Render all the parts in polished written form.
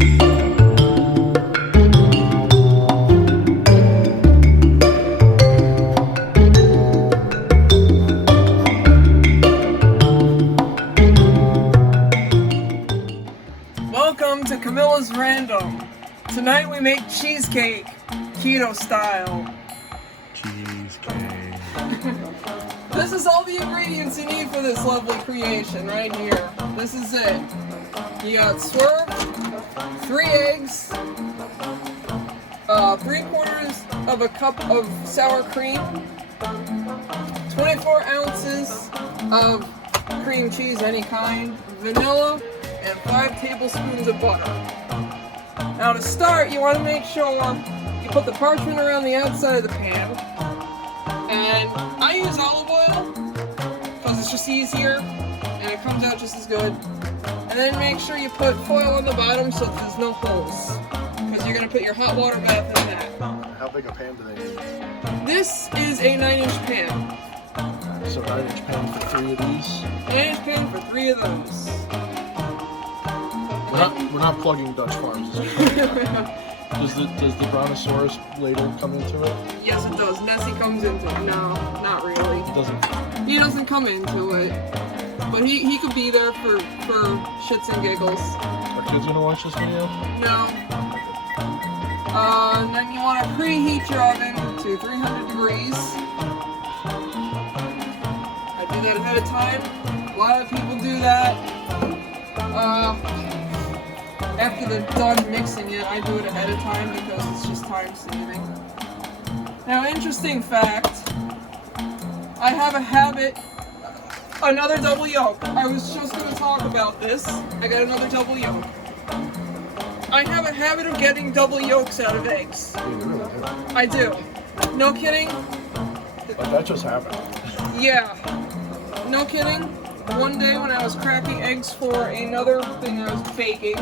Welcome to Kamilla's Random. Tonight we make cheesecake, keto style. Cheesecake. This is all the ingredients you need for this lovely creation right here. This is it. You got swerve, 3 eggs, 3/4 of a cup of sour cream, 24 ounces of cream cheese, any kind, vanilla, and 5 tablespoons of butter. Now to start, you want to make sure you put the parchment around the outside of the pan. And I use olive oil because it's just easier and it comes out just as good. And then make sure you put foil on the bottom so there's no holes, because you're going to put your hot water bath in that. How big a pan do they need? This is a 9-inch pan. So 9-inch pan for 3 of these? 9-inch pan for 3 of those. We're not plugging Dutch Farms. Does the Brontosaurus ladle come into it? Yes, it does. Nessie comes into it. No, not really. It doesn't. He doesn't come into it. But he could be there for shits and giggles. Are kids gonna watch this video? No. And then you want to preheat your oven to 300 degrees. I do that ahead of time. A lot of people do that. After they're done mixing it, I do it ahead of time because it's just time saving. Now, interesting fact, I have a habit, another double yolk. I was just going to talk about this. I got another double yolk. I have a habit of getting double yolks out of eggs. You really do. I do. No kidding. Like that just happened. Yeah. No kidding. One day when I was cracking eggs for another thing I was baking,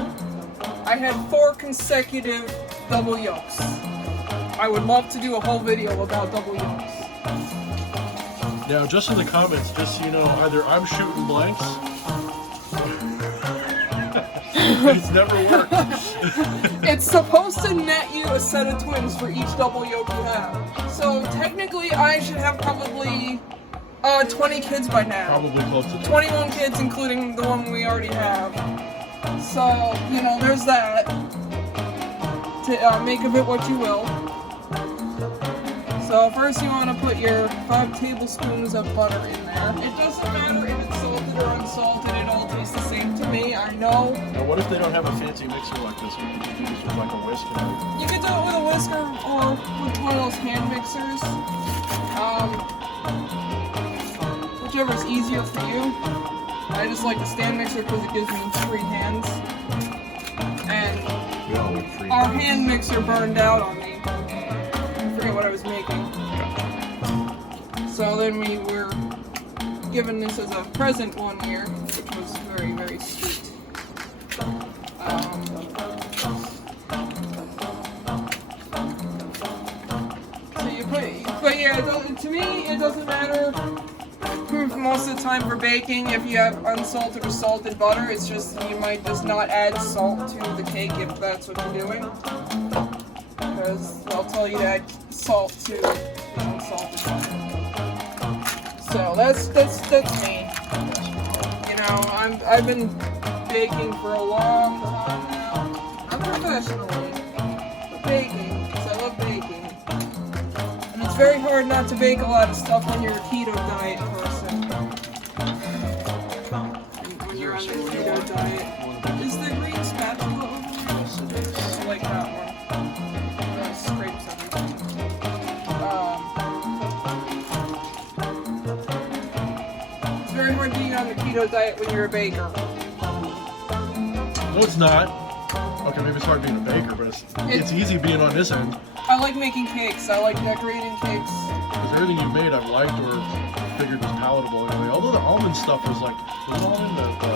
I had 4 consecutive double yolks. I would love to do a whole video about double yolks. Now, just in the comments, just so you know, either I'm shooting blanks. It's never worked. It's supposed to net you a set of twins for each double yolk you have. So technically, I should have probably 20 kids by now. Probably close to 21 kids, including the one we already have. So, you know, there's that. To make of it what you will. So first you want to put your 5 tablespoons of butter in there. It doesn't matter if it's salted or unsalted, it all tastes the same to me, I know. Now, what if they don't have a fancy mixer like this? Could you do this with like a whisker? You can do it with a whisker or with one of those hand mixers. Whichever's easier for you. I just like the stand mixer because it gives me free hands. And our hand mixer burned out on me. I forget what I was making. So then we were given this as a present one year, which was very, very sweet. So you put, but yeah, to me it doesn't matter most of the time for baking if you have unsalted or salted butter. It's just you might just not add salt to the cake if that's what you're doing, because they'll tell you to add salt to the unsalted butter. So that's me. You know, I've been baking for a long time now. Not professionally, but baking, because I love baking. And it's very hard not to bake a lot of stuff when you're a keto diet person. When you're on the keto diet. Is the green spatula over there? I like that one. That scrapes everything. It's very hard being on the keto diet when you're a baker. No, it's not. Okay, maybe it's hard being a baker, but it's easy being on this end. I like making cakes. I like decorating cakes. Because everything you made I've liked or figured was palatable anyway. Although the almond stuff was like, was it all in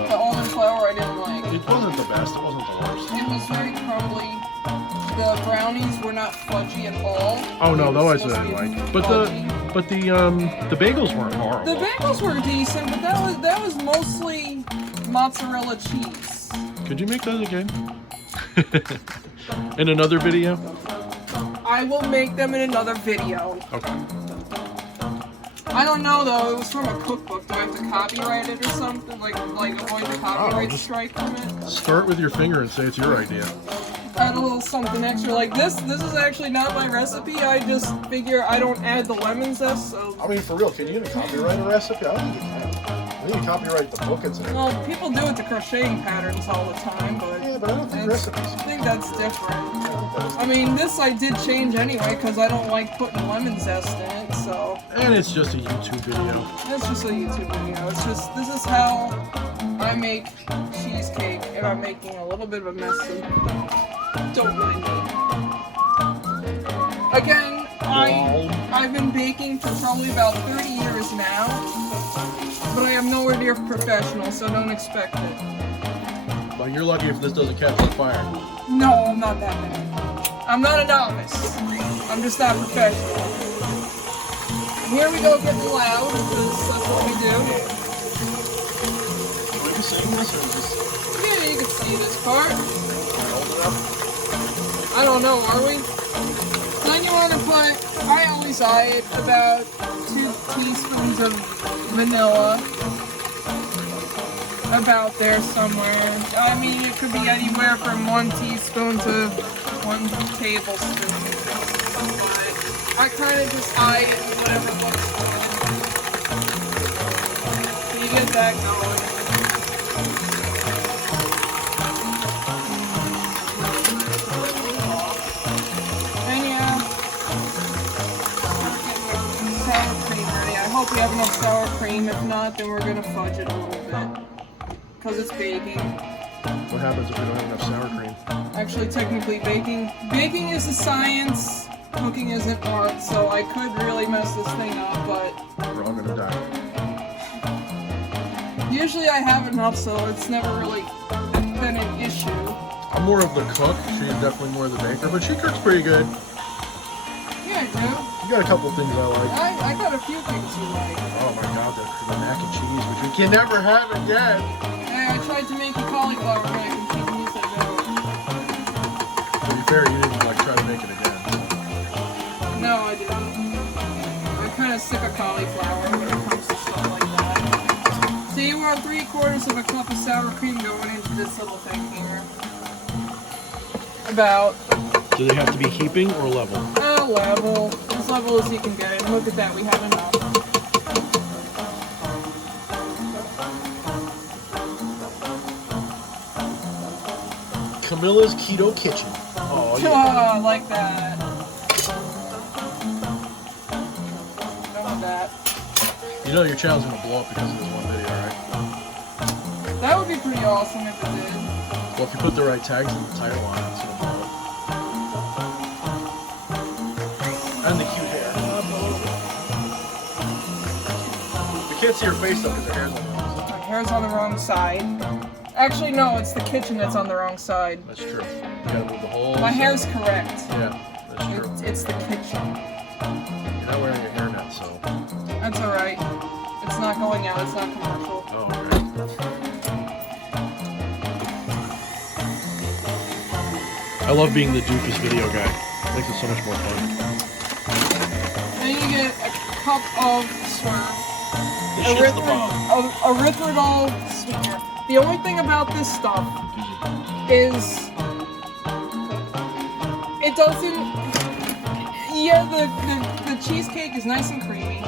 The almond flour I didn't like. It wasn't the best, it wasn't the worst. It was very crumbly. The brownies were not fudgy at all. Oh no, those I didn't like. But the bagels weren't horrible. The bagels were decent, but that was mostly mozzarella cheese. Could you make those again? In another video? I will make them in another video. Okay. I don't know though, it was from a cookbook. Do I have to copyright it or something? Like avoid the copyright strike from it? Start with your finger and say it's your idea. Add a little something extra. Like this is actually not my recipe. I just figure I don't add the lemon zest, so... I mean, for real, can you even copyright a recipe? I don't think you can. I think you copyright the book it's in. Well, people do it to crocheting patterns all the time, but... Yeah, but I don't think recipes. I think that's different. I mean, this I did change anyway, because I don't like putting lemon zest in it, so... And it's just a YouTube video. It's just a YouTube video. It's just, this is how I make cheesecake, and I'm making a little bit of a mess, so don't mind me. Again, I've been baking for probably about 30 years now, but I am nowhere near professional, so don't expect it. Well, you're lucky if this doesn't catch on fire. No, I'm not that bad. I'm not a novice. I'm just not professional. Here we go getting loud, because that's what we do. Are you saying this or is this... Yeah, you can see this part. Hold it up? I don't know, are we? Then you want to put, I always eye it, about 2 teaspoons of vanilla. About there somewhere. I mean, it could be anywhere from 1 teaspoon to 1 tablespoon. But I kind of just eye it and whatever looks good. So you get that going. And yeah, sour cream ready. I hope we have enough sour cream. If not, then we're gonna fudge it a little bit. Because it's baking. What happens if we don't have enough sour cream? Actually, technically, baking is a science, cooking is an art, so I could really mess this thing up, but... We're all gonna die. Usually I have enough, so it's never really been an issue. I'm more of the cook. She's definitely more of the baker, but she cooks pretty good. Yeah, I do. You got a couple things I like. I got a few things you like. Oh my god, the mac and cheese, which we can never have again. Hey, I tried to make you cauliflower mac and cheese, and you said no. To be fair, you didn't like try to make it again. No, I didn't. I'm kind of sick of cauliflower when it comes to stuff like that. So you want 3/4 of a cup of sour cream going into this little thing here. About... Do they have to be heaping or level? Level. As level as you can get it. Look at that, we have enough. Kamilla's Keto Kitchen. Oh, yeah. Oh, I like that. Done with that. You know your channel's gonna blow up because of this one video, right? That would be pretty awesome if it did. Well, if you put the right tags in the title on it, it's gonna blow up. And the cute hair. We can't see her face though because her hair's on the wrong side. My hair's on the wrong side. Actually, no, it's the kitchen that's on the wrong side. That's true. You gotta move the whole My side. hair's correct. Yeah, that's true. It's the kitchen. You're not wearing a hairnet, so... That's alright. It's not going out, it's not commercial. Oh, okay. I love being the doofus video guy. It makes it so much more fun. Then you get a cup of swerve. This shit's the bomb. Erythritol sweetener. The only thing about this stuff is it doesn't. Yeah, the cheesecake is nice and creamy.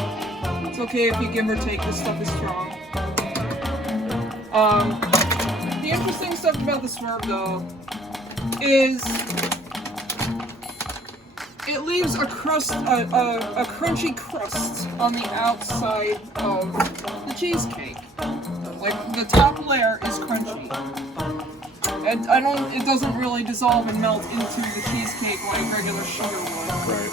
It's okay if you give or take. This stuff is strong. The interesting stuff about the swerve though is it leaves a crust, a crunchy crust on the outside of the cheesecake. Like the top layer is crunchy. And it doesn't really dissolve and melt into the cheesecake like regular sugar would. Right.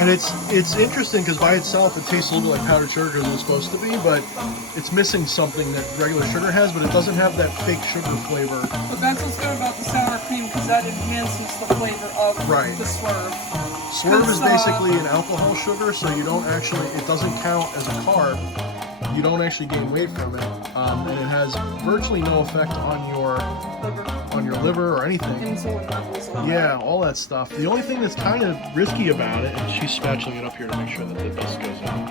And it's interesting because by itself it tastes a little bit like powdered sugar as it's supposed to be, but it's missing something that regular sugar has, but it doesn't have that fake sugar flavor. But that's what's good about the sour cream because that enhances the flavor of the swerve. Swerve is basically an alcohol sugar, so you don't actually, it doesn't count as a carb you don't actually gain weight from it, and it has virtually no effect on your liver or anything. Insulin levels. Yeah, all that stuff. The only thing that's kind of risky about it, and she's spatuling it up here to make sure that the dust goes out.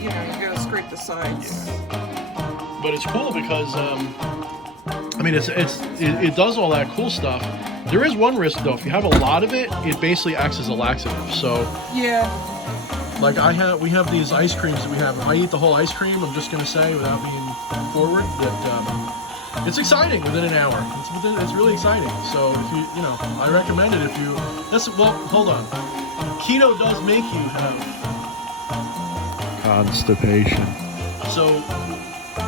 You gotta scrape the sides. Yeah. But it's cool because, I mean, it does all that cool stuff. There is one risk though. If you have a lot of it, it basically acts as a laxative. So yeah. Like we have these ice creams that we have. If I eat the whole ice cream, I'm just gonna say, without being forward, that it's exciting within an hour. It's really exciting. So if you know, I recommend it if you. Well, hold on. Keto does make you have constipation. So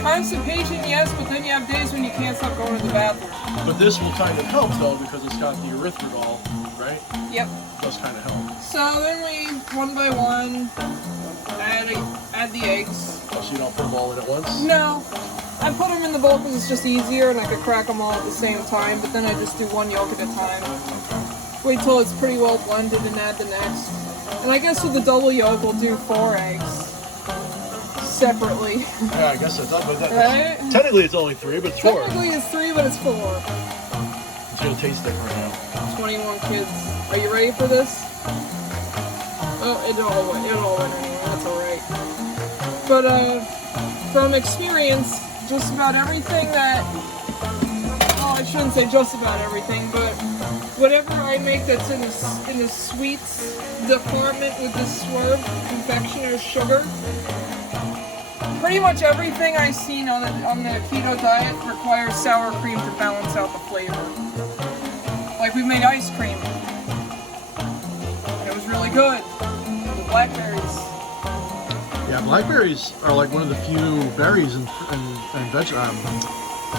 constipation, yes, but then you have days when you can't stop going to the bathroom. But this will kind of help though because it's got the erythritol, right? Yep. It does kind of help. So then we, one by one, add the eggs. Oh, so you don't put them all in at once? No. I put them in the bowl because it's just easier and I could crack them all at the same time, but then I just do one yolk at a time. Wait till it's pretty well blended and add the next. And I guess with the double yolk, we'll do 4 eggs separately. Yeah, I guess it does, but right? Technically it's only 3, but it's 4. Technically it's 3, but it's 4. It's going to taste different now. 21 kids. Are you ready for this? Oh, it all went anyway, that's alright. But, from experience, just about everything that, well, I shouldn't say just about everything, but whatever I make that's in the sweets department with the swerve confectioner sugar, pretty much everything I've seen on the keto diet requires sour cream to balance out the flavor. Like we made ice cream, and it was really good. The blackberries. Yeah, blackberries are like one of the few berries and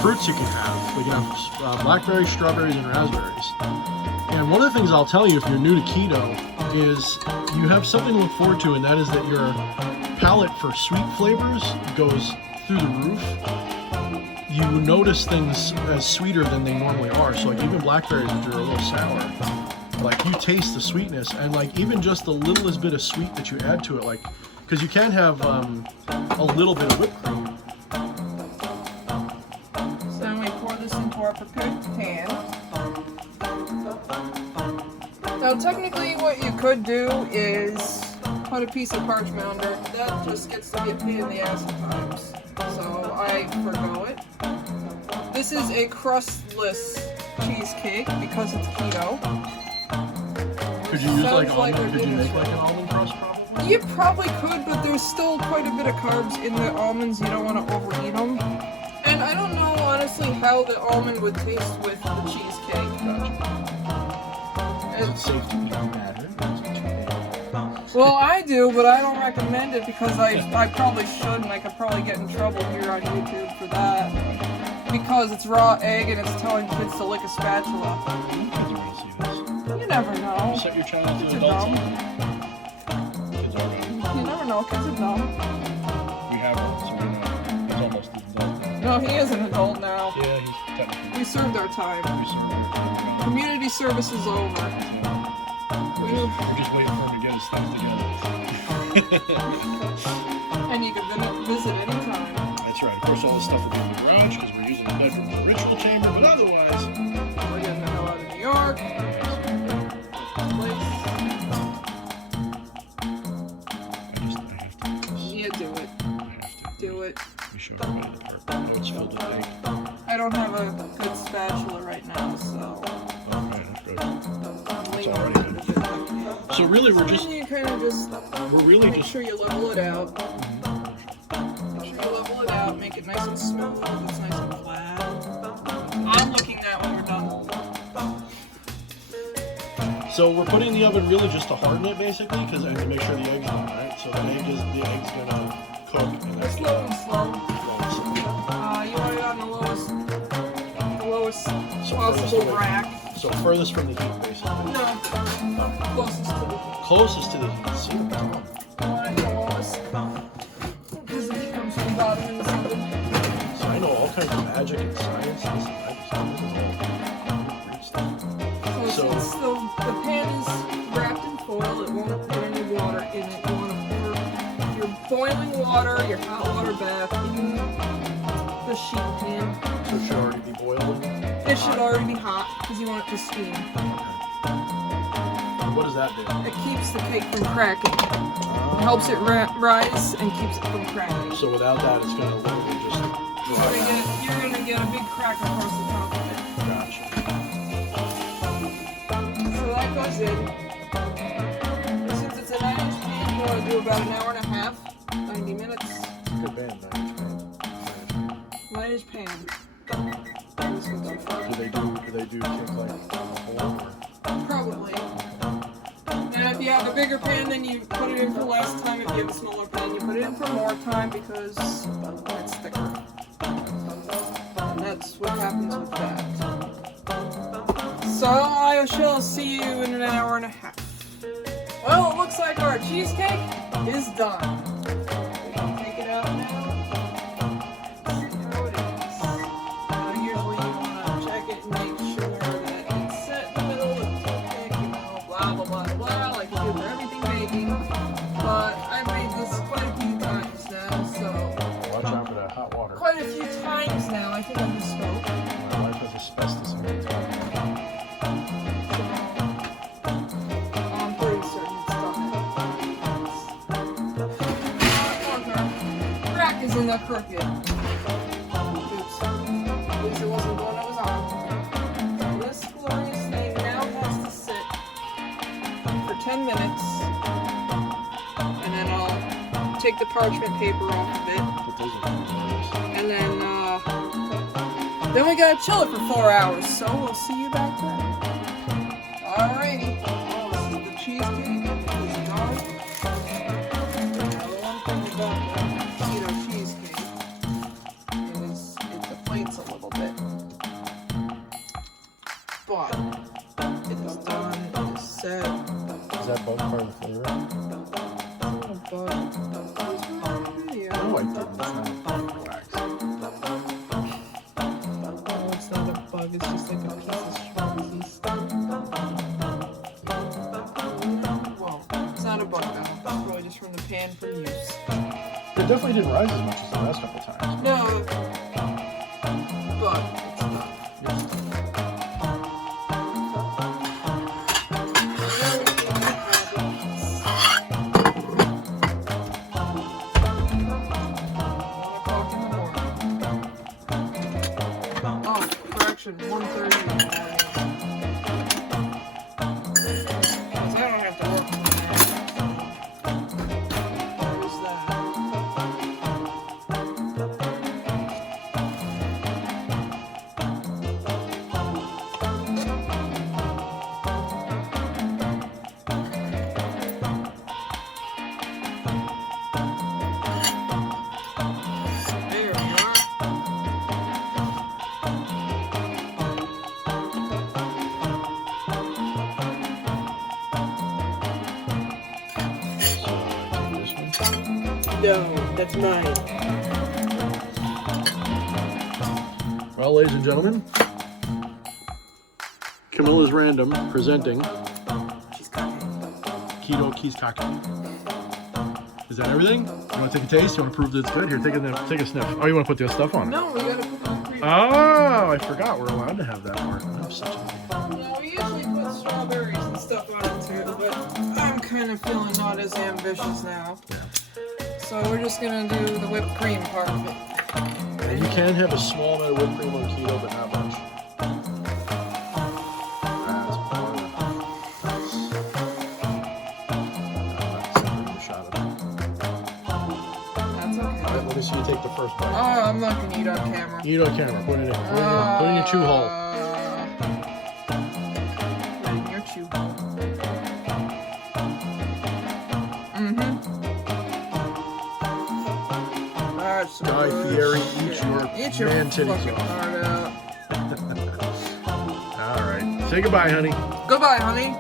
fruits you can have. We can have blackberries, strawberries, and raspberries. And one of the things I'll tell you if you're new to keto is you have something to look forward to, and that is that your palate for sweet flavors goes through the roof. You notice things as sweeter than they normally are. So like even blackberries, which are a little sour, like you taste the sweetness, and like even just the littlest bit of sweet that you add to it, like because you can have a little bit of whipped cream. So then we pour this into our prepared pan. Now technically what you could do is put a piece of parchment under it. That just gets to be a pain in the ass at times. So I forgo it. This is a crustless cheesecake because it's keto. Could you use like Sounds like almond? they're Could you doing make this like an right. almond crust probably? You probably could, but there's still quite a bit of carbs in the almonds. You don't want to overeat them. And I don't know honestly how the almond would taste with the cheesecake. Is it safe to eat matter? Well, I do, but I don't recommend it because I probably should, and I could probably get in trouble here on YouTube for that. Because it's raw egg and it's telling kids to lick a spatula. Kids are going to see this. You never know. Set your channel to Kids are adults. dumb. Kids are dumb. You never know. Kids are dumb. We have one, so we know. He's almost an adult now. No, he is an adult now. Yeah, he's technically. We served our time. We serve. Community service is over. We're just waiting for him to get his stuff together. And you can visit anytime. That's right. Of course, all this stuff will be in the garage because we're using the bedroom for the ritual chamber, but otherwise. We're getting the hell out of New York. I have to do this. Yeah, do it. I have to. Do it. We show everybody the part. I know it's filled with egg. I don't have a good spatula right now, so Okay, that's good. I'm leaning already on it. So really, we're just. Then you kind of just We're really make just. sure you level it out. Make sure you level it out, make it nice and smooth, it's nice and flat. I'm looking at when we're done. So we're putting in the oven really just to harden it, basically, and to make sure the egg's done, right? So the egg's gonna cook. And that's Slow and slow. You want it on the lowest possible rack. So furthest from the heat, basically. No, closest to the heat. Closest to the heat. See? You want it the lowest. Because the heat comes from the bottom and the center. So I know all kinds of magic and science. This is all great stuff. So It's still, the pan is wrapped in foil. It won't put any water in it. You want to pour your boiling water water, your hot water bath in the sheet pan. So it should already be boiling? It should already be hot because you want it to steam. What does that do? It keeps the cake from cracking. It helps it rise and keeps it from cracking. So without that, it's going to literally just dry out. You're gonna get a big crack across the top of it. Gotcha. So that goes in. Since it's a 9-inch pan, you want to do about an hour and a half, 90 minutes. Good band, 9-inch pan. Do they do kick like a whole or? Probably. And if you have a bigger pan, then you put it in for less time. If you have a smaller pan, you put it in for more time because it's thicker. And that's what happens with that. So I shall see you in an hour and a half. Well, it looks like our cheesecake is done. We can take it out now. See how it is. Usually you want to check it and make sure that it's set in the middle of the toothpick, blah blah blah blah, like we do for everything baking. But I've made this quite a few times now, so Watch out for that hot water. quite a few times now. I think I misspoke. My wife has asbestos in her tongue. I'm pretty certain it's done. Crack is in the crooked. Oops. At least it wasn't the one I was on. This glorious thing now has to sit for 10 minutes. And then I'll take the parchment paper off of it. But those are dangerous. And then we gotta chill it for 4 hours. So we'll see you back then. Alrighty. Oh, this is the cheesecake. It's done. Now, the one thing about the keto cheesecake is it deflates a little bit. But it is done. It is set. Is that bug part of the flavor? Yeah. No, I didn't. It's not wax. Oh, it's not a bug. It's just like a piece of schmaltzy stuff. Well, it's not a bug though. It's probably just from the pan for use. It definitely didn't rise as much as the last couple times. No, but it's not. Oh, correction, 1:30 in the morning. 'Cause I don't have to work tomorrow. There's that. There we are. No, that's mine. Well, ladies and gentlemen, Kamilla's Random presenting Keto Cheesecake. Is that everything? You want to take a taste? You want to prove that it's good? Here, take a sniff. Oh, you want to put the stuff on it? No, we gotta put the cream. Oh, I forgot we're allowed to have that part. I'm such an idiot. Yeah, we usually put strawberries and stuff on it too, but I'm kind of feeling not as ambitious now. Yeah. So we're just gonna do the whipped cream part of it. And you can have a small amount of whipped cream on keto, but not much. That's part of it. That's okay. Alright, let me see you take the first bite. Oh, I'm not gonna eat on camera. Eat on camera. Put it in. Put it in. Put it in your chew hole. Put it in your chew hole. Mm-hmm. That's some Guy good Fieri, shit. eat your man titties fucking off. heart out. Alright. Say goodbye, honey. Goodbye, honey.